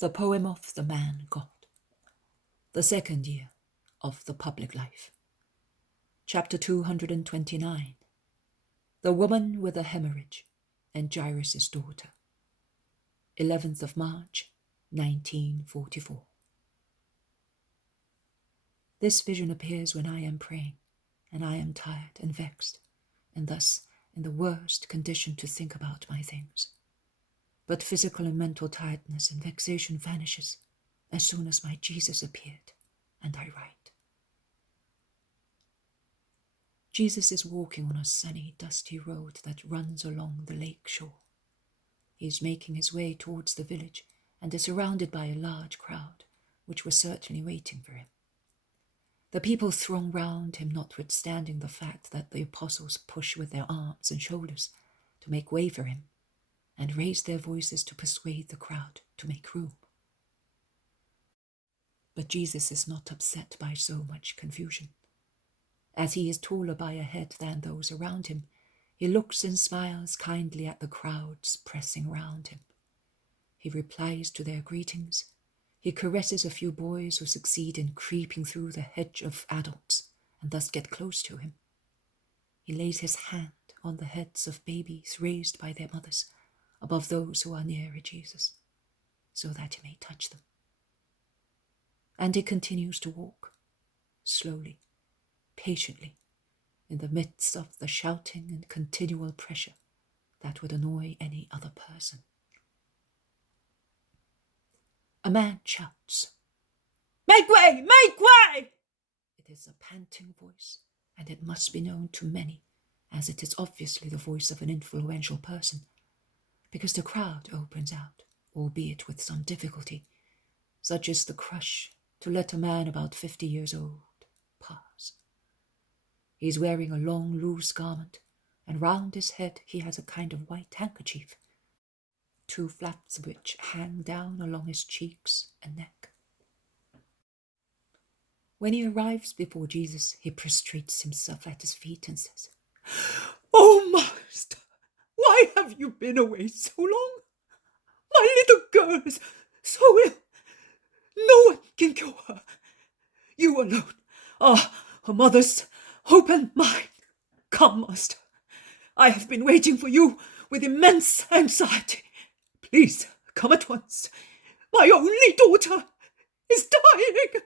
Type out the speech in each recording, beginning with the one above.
The poem of the man God. The second year of the public life. Chapter 229. The woman with a hemorrhage and Jairus' daughter. 11th of March, 1944. This vision appears when I am praying, and I am tired and vexed, and thus in the worst condition to think about my things. But physical and mental tiredness and vexation vanishes as soon as my Jesus appeared, and I write. Jesus is walking on a sunny, dusty road that runs along the lake shore. He is making his way towards the village and is surrounded by a large crowd, which was certainly waiting for him. The people throng round him, notwithstanding the fact that the apostles push with their arms and shoulders to make way for him, and raise their voices to persuade the crowd to make room. But Jesus is not upset by so much confusion. As he is taller by a head than those around him, he looks and smiles kindly at the crowds pressing round him. He replies to their greetings. He caresses a few boys who succeed in creeping through the hedge of adults and thus get close to him. He lays his hand on the heads of babies raised by their mothers above those who are nearer Jesus, so that he may touch them. And he continues to walk, slowly, patiently, in the midst of the shouting and continual pressure that would annoy any other person. A man shouts, "Make way! Make way!" It is a panting voice, and it must be known to many, as it is obviously the voice of an influential person, because the crowd opens out, albeit with some difficulty, such is the crush to let a man about 50 years old pass. He is wearing a long, loose garment, and round his head he has a kind of white handkerchief, two flaps of which hang down along his cheeks and neck. When he arrives before Jesus, he prostrates himself at his feet and says, "Oh, Master, why have you been away so long? My little girl is so ill. No one can cure her. You alone are her mother's hope and mine. Come, Master. I have been waiting for you with immense anxiety. Please come at once. My only daughter is dying."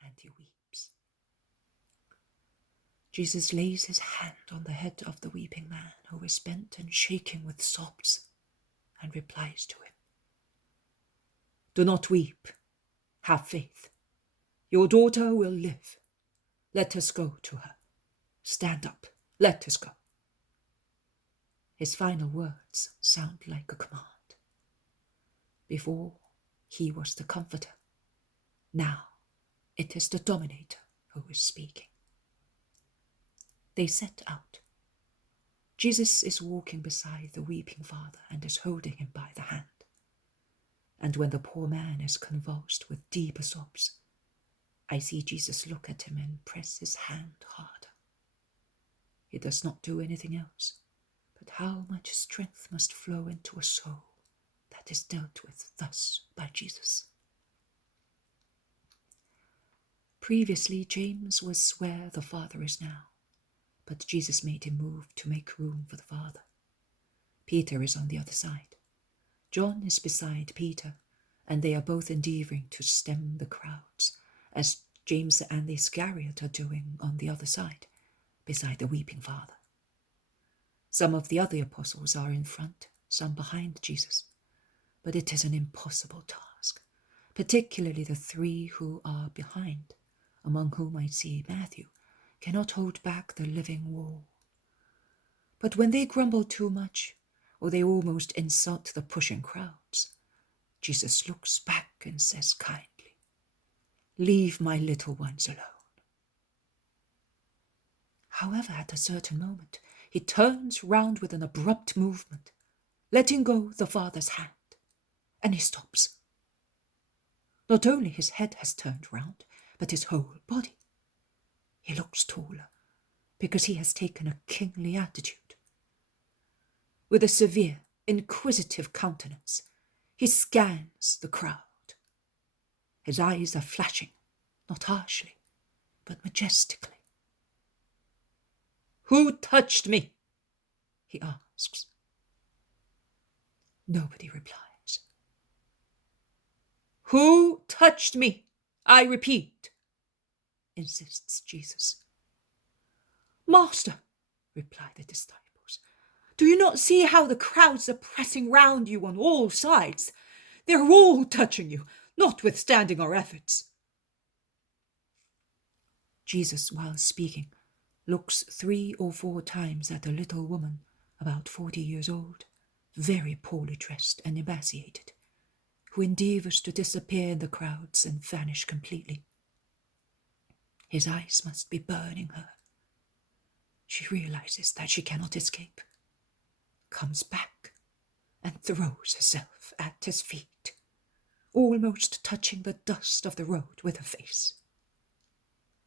And he weeps. Jesus lays his hand on the head of the weeping man, who is bent and shaking with sobs, and replies to him, "Do not weep. Have faith. Your daughter will live. Let us go to her. Stand up. Let us go." His final words sound like a command. Before, he was the comforter. Now, it is the dominator who is speaking. They set out. Jesus is walking beside the weeping father and is holding him by the hand. And when the poor man is convulsed with deeper sobs, I see Jesus look at him and press his hand harder. He does not do anything else, but how much strength must flow into a soul that is dealt with thus by Jesus. Previously, James was where the Father is now, but Jesus made him move to make room for the Father. Peter is on the other side. John is beside Peter, and they are both endeavoring to stem the crowds, as James and Iscariot are doing on the other side, beside the weeping Father. Some of the other apostles are in front, some behind Jesus, but it is an impossible task, particularly the three who are behind, among whom I see Matthew, cannot hold back the living wall. But when they grumble too much, or they almost insult the pushing crowds, Jesus looks back and says kindly, "Leave my little ones alone." However, at a certain moment, he turns round with an abrupt movement, letting go the Father's hand, and he stops. Not only his head has turned round, but his whole body. He looks taller, because he has taken a kingly attitude. With a severe, inquisitive countenance, He scans the crowd. His eyes are flashing, not harshly, but majestically. "Who touched me?" he asks. Nobody replies. "Who touched me? I repeat," insists Jesus. "Master," reply the disciples, "do you not see how the crowds are pressing round you on all sides? They're all touching you, notwithstanding our efforts." Jesus, while speaking, looks 3 or 4 times at a little woman about 40 years old, very poorly dressed and emaciated, who endeavours to disappear in the crowds and vanish completely. His eyes must be burning her. She realizes that she cannot escape, comes back, and throws herself at his feet, almost touching the dust of the road with her face,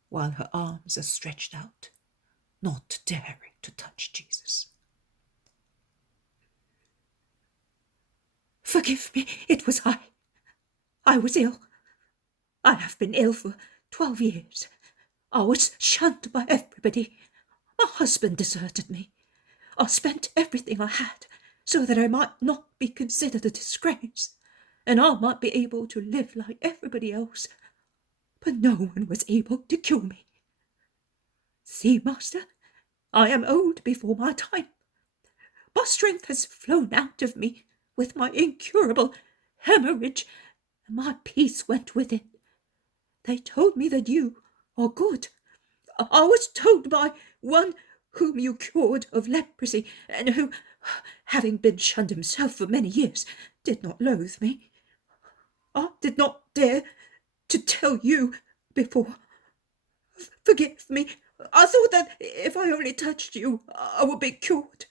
while her arms are stretched out, not daring to touch Jesus. "Forgive me, it was I. I was ill. I have been ill for 12 years. I was shunned by everybody. My husband deserted me. I spent everything I had so that I might not be considered a disgrace, and I might be able to live like everybody else. But no one was able to cure me. See, Master, I am old before my time. My strength has flown out of me with my incurable hemorrhage, and my peace went with it. They told me that you are good. I was told by one whom you cured of leprosy, and who, having been shunned himself for many years, did not loathe me. I did not dare to tell you before. Forgive me. I thought that if I only touched you, I would be cured.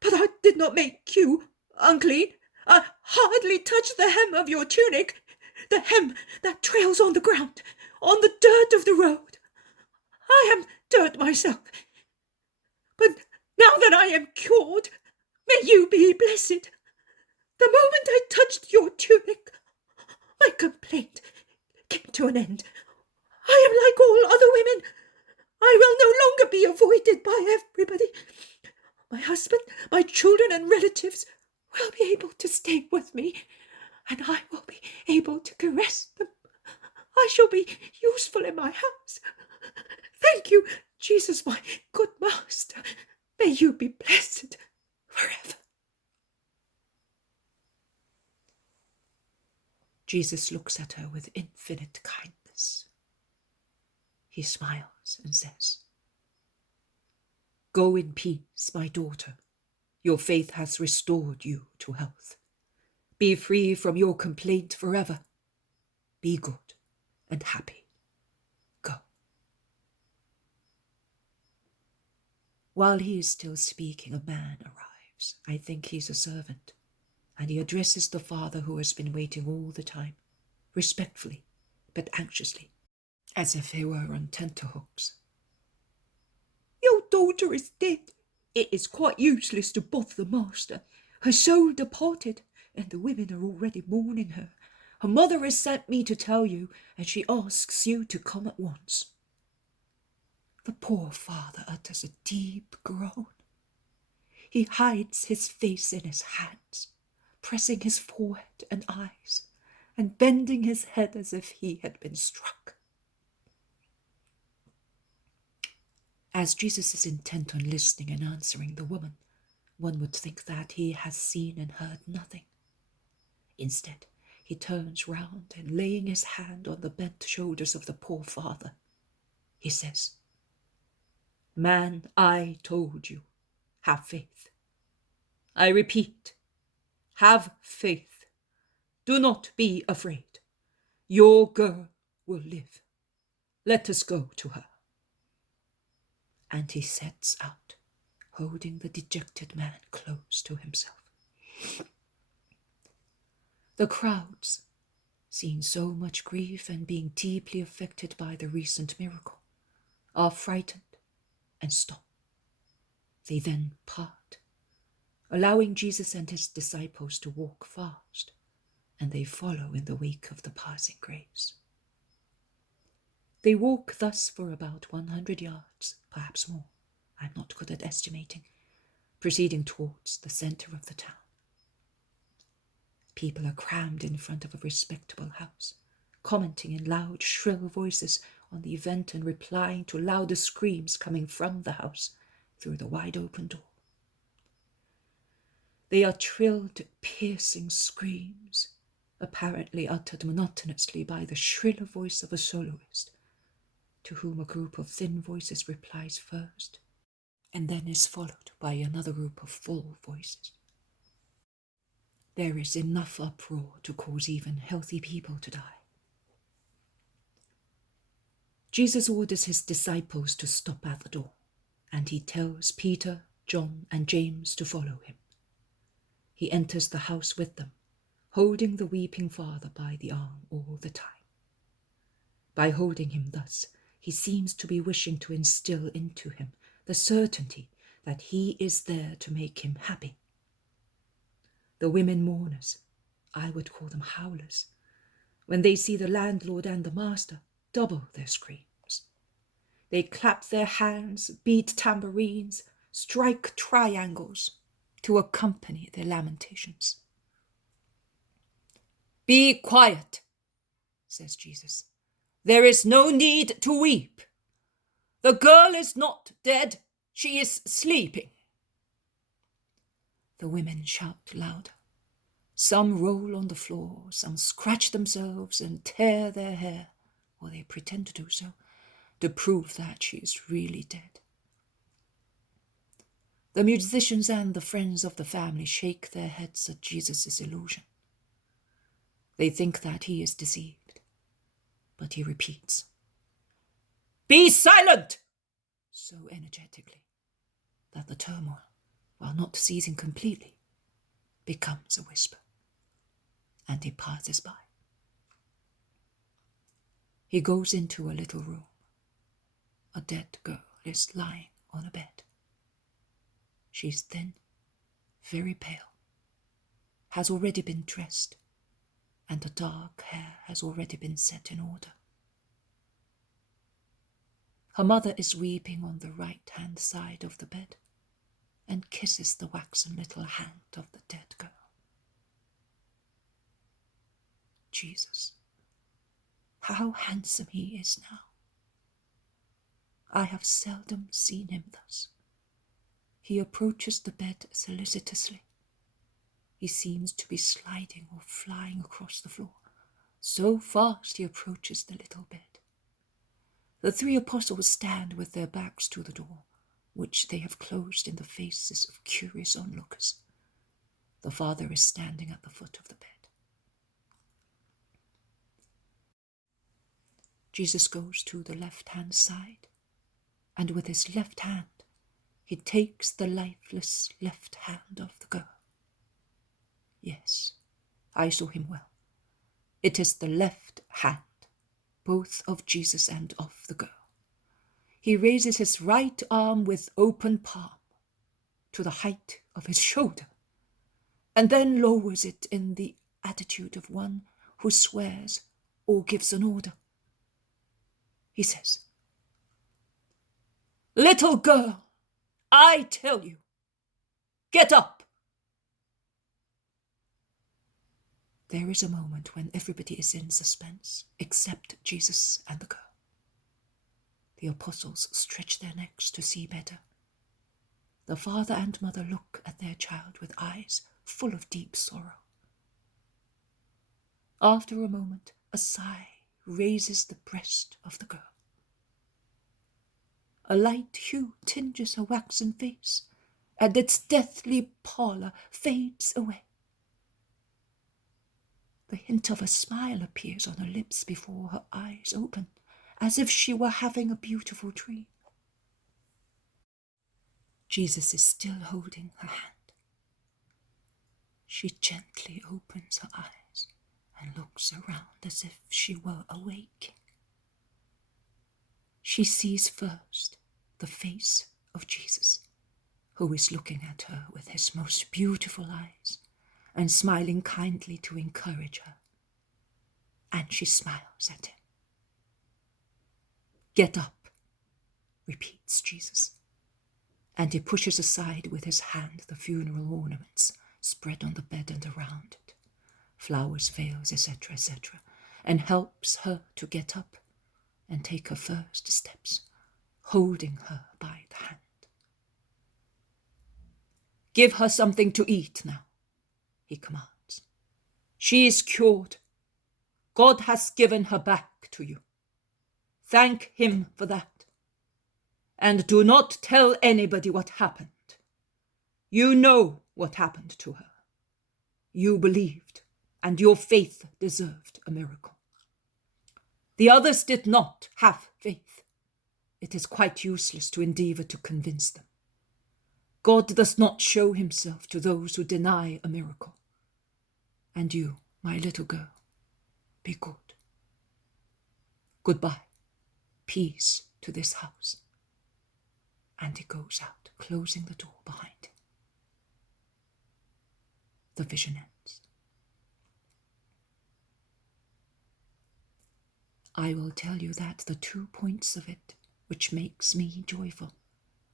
But I did not make you unclean. I hardly touched the hem of your tunic, the hem that trails on the ground, on the dirt of the road. I am dirt myself. But now that I am cured, may you be blessed. The moment I touched your tunic, my complaint came to an end. I am like all other women. I will no longer be avoided by everybody. My husband, my children and relatives will be able to stay with me, and I will be able to caress them. I shall be useful in my house. Thank you, Jesus, my good Master. May you be blessed forever." Jesus looks at her with infinite kindness. He smiles and says, "Go in peace, my daughter. Your faith has restored you to health. Be free from your complaint forever. Be good and happy. Go." While he is still speaking, a man arrives. I think he's a servant, and he addresses the father who has been waiting all the time, respectfully but anxiously, as if he were on tenterhooks. "Your daughter is dead. It is quite useless to bother the master. Her soul departed, and the women are already mourning her. Her mother has sent me to tell you, and she asks you to come at once." The poor father utters a deep groan. He hides his face in his hands, pressing his forehead and eyes, and bending his head as if he had been struck. As Jesus is intent on listening and answering the woman, one would think that he has seen and heard nothing. Instead, he turns round and, laying his hand on the bent shoulders of the poor father, he says, "Man, I told you, have faith. I repeat, have faith. Do not be afraid. Your girl will live. Let us go to her." And he sets out, holding the dejected man close to himself. The crowds, seeing so much grief and being deeply affected by the recent miracle, are frightened and stop. They then part, allowing Jesus and his disciples to walk fast, and they follow in the wake of the passing graves. They walk thus for about 100 yards, perhaps more. I'm not good at estimating, proceeding towards the center of the town. People are crammed in front of a respectable house, commenting in loud, shrill voices on the event and replying to louder screams coming from the house through the wide-open door. They are trilled, piercing screams, apparently uttered monotonously by the shriller voice of a soloist, to whom a group of thin voices replies first, and then is followed by another group of full voices. There is enough uproar to cause even healthy people to die. Jesus orders his disciples to stop at the door, and he tells Peter, John, and James to follow him. He enters the house with them, holding the weeping father by the arm all the time. By holding him thus, he seems to be wishing to instill into him the certainty that he is there to make him happy. The women mourners, I would call them howlers, when they see the landlord and the master, double their screams. They clap their hands, beat tambourines, strike triangles to accompany their lamentations. "Be quiet," says Jesus. "There is no need to weep. The girl is not dead, she is sleeping." The women shout louder. Some roll on the floor, some scratch themselves and tear their hair, or they pretend to do so, to prove that she is really dead. The musicians and the friends of the family shake their heads at Jesus' illusion. They think that he is deceived, but he repeats, "Be silent!" so energetically that the turmoil, while not ceasing completely, becomes a whisper, and he passes by. He goes into a little room. A dead girl is lying on a bed. She's thin, very pale, has already been dressed, and her dark hair has already been set in order. Her mother is weeping on the right-hand side of the bed and kisses the waxen little hand of the dead girl. Jesus, how handsome he is now. I have seldom seen him thus. He approaches the bed solicitously. He seems to be sliding or flying across the floor. So fast he approaches the little bed. The three apostles stand with their backs to the door, which they have closed in the faces of curious onlookers. The Father is standing at the foot of the bed. Jesus goes to the left-hand side, and with his left hand, he takes the lifeless left hand of the girl. Yes, I saw him well. It is the left hand, both of Jesus and of the girl. He raises his right arm with open palm to the height of his shoulder, and then lowers it in the attitude of one who swears or gives an order. He says, "Little girl, I tell you, get up." There is a moment when everybody is in suspense, except Jesus and the girl. The apostles stretch their necks to see better. The father and mother look at their child with eyes full of deep sorrow. After a moment, a sigh raises the breast of the girl. A light hue tinges her waxen face, and its deathly pallor fades away. The hint of a smile appears on her lips before her eyes open, as if she were having a beautiful dream. Jesus is still holding her hand. She gently opens her eyes and looks around as if she were awaking. She sees first the face of Jesus, who is looking at her with his most beautiful eyes and smiling kindly to encourage her. And she smiles at him. "Get up," repeats Jesus, and he pushes aside with his hand the funeral ornaments spread on the bed and around it, flowers, veils, etc., etc., and helps her to get up and take her first steps, holding her by the hand. "Give her something to eat now," he commands. "She is cured. God has given her back to you. Thank him for that. And do not tell anybody what happened. You know what happened to her. You believed, and your faith deserved a miracle. The others did not have faith. It is quite useless to endeavor to convince them. God does not show himself to those who deny a miracle. And you, my little girl, be good. Goodbye. Peace to this house." And he goes out, closing the door behind him. The vision ends. I will tell you that the 2 points of it which makes me joyful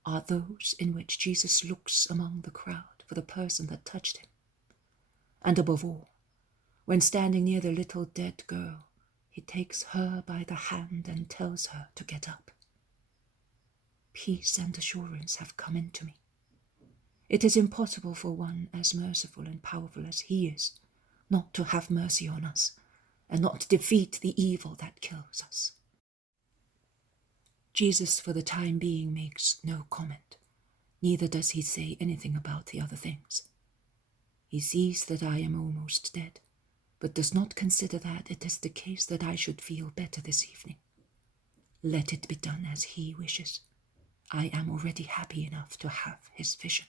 are those in which Jesus looks among the crowd for the person that touched him. And above all, when standing near the little dead girl, he takes her by the hand and tells her to get up. Peace and assurance have come into me. It is impossible for one as merciful and powerful as he is not to have mercy on us and not defeat the evil that kills us. Jesus, for the time being, makes no comment. Neither does he say anything about the other things. He sees that I am almost dead, but does not consider that it is the case that I should feel better this evening. Let it be done as he wishes. I am already happy enough to have his vision.